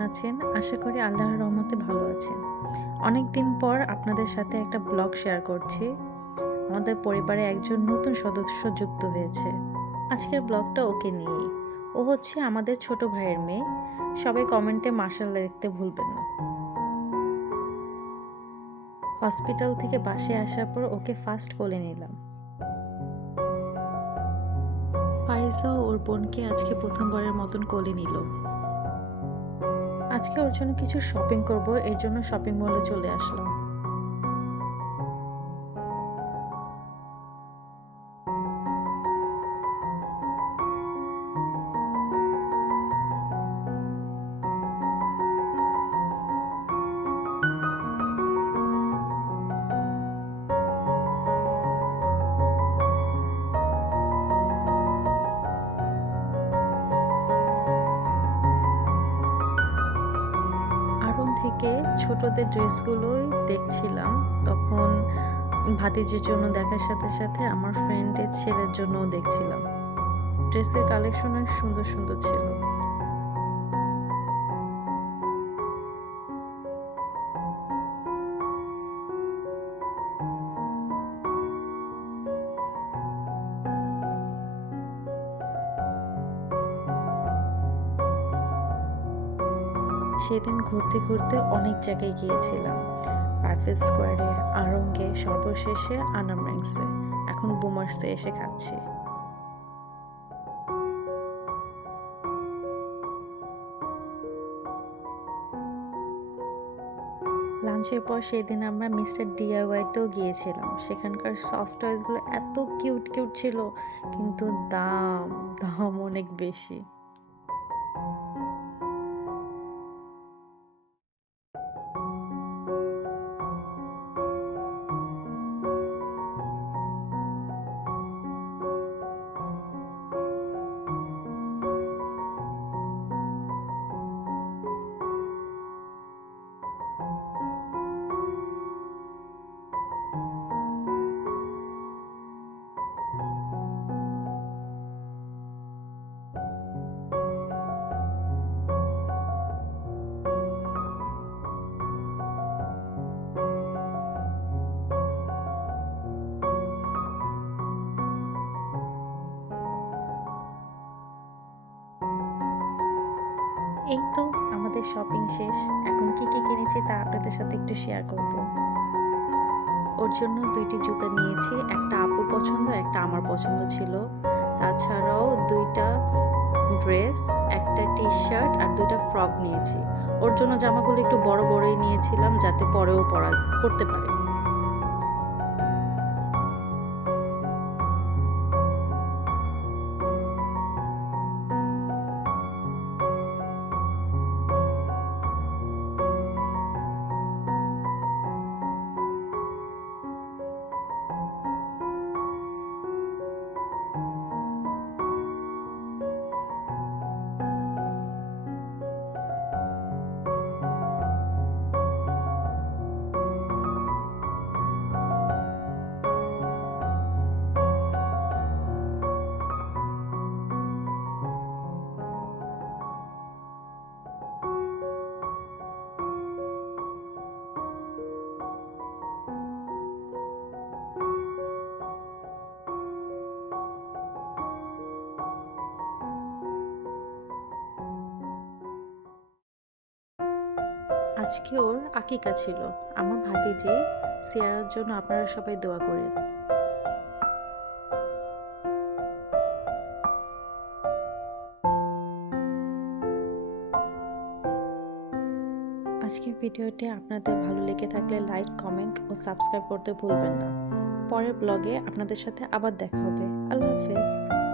আছেন? আশা করি আল্লাহর রহমতে ভালো আছেন। অনেক দিন পর আপনাদের সাথে একটা ব্লগ শেয়ার করছি। আমাদের পরিবারে একজন নতুন সদস্য যুক্ত হয়েছে। আজকের ব্লগটা ওকে নিয়েই। ও হচ্ছে আমাদের ছোট ভাইয়ের মেয়ে। সবাই কমেন্টে মাশাআল্লাহ লিখতে ভুলবেন না। হসপিটাল থেকে বাসায় আসার পর ওকে ফার্স্ট কোলে নিলাম। পারিজাও ওর বোনকে আজকে প্রথমবারের মতন কোলে নিল। আজকে ওর জন্য কিছু শপিং করব, এর জন্য শপিং মলে চলে আসলাম। আড়ং থেকে ছোটদের ড্রেসগুলোই দেখছিলাম। তখন ভাতিজির জন্য দেখার সাথে সাথে আমার ফ্রেন্ডের ছেলের জন্যও দেখছিলাম। ড্রেসের কালেকশন অনেক সুন্দর সুন্দর ছিল। সেদিন ঘুরতে ঘুরতে অনেক জায়গায় গিয়েছিলাম। রাইফেল স্কোয়ারে, আড়ংয়ে, সর্বশেষে আনামরাংসে। এখন বুমার্সে এসে খাচ্ছি। লাঞ্চের পর সেদিন আমরা মিস্টার ডিআইওয়াইতেও গিয়েছিলাম। সেখানকার সফট টয়েসগুলো এত কিউট কিউট ছিল, কিন্তু দাম দাম অনেক বেশি। এই তো আমাদের শপিং শেষ। এখন কি কি কিনেছি তা আপনাদের সাথে একটু শেয়ার করব। ওর জন্য ২টি জুতা নিয়েছি। একটা আপুর পছন্দ, একটা আমার পছন্দ ছিল। তাছাড়াও ২টা ড্রেস, একটা টি-শার্ট আর ২টা ফ্রক নিয়েছি। ওর জন্য জামাগুলো একটু বড় বড়ই নিয়েছিলাম যাতে পরেও পরতে পারে। আজকে ওর আকিকা ছিল। আমার ভাতিজি সিয়ারার জন্য আপনারা সবাই দোয়া করেন। আজকের ভিডিওটি আপনাদের ভালো লেগে থাকলে লাইক, কমেন্ট ও সাবস্ক্রাইব করতে ভুলবেন না। পরের ব্লগে আপনাদের সাথে আবার দেখা হবে। আল্লাহ হাফেজ।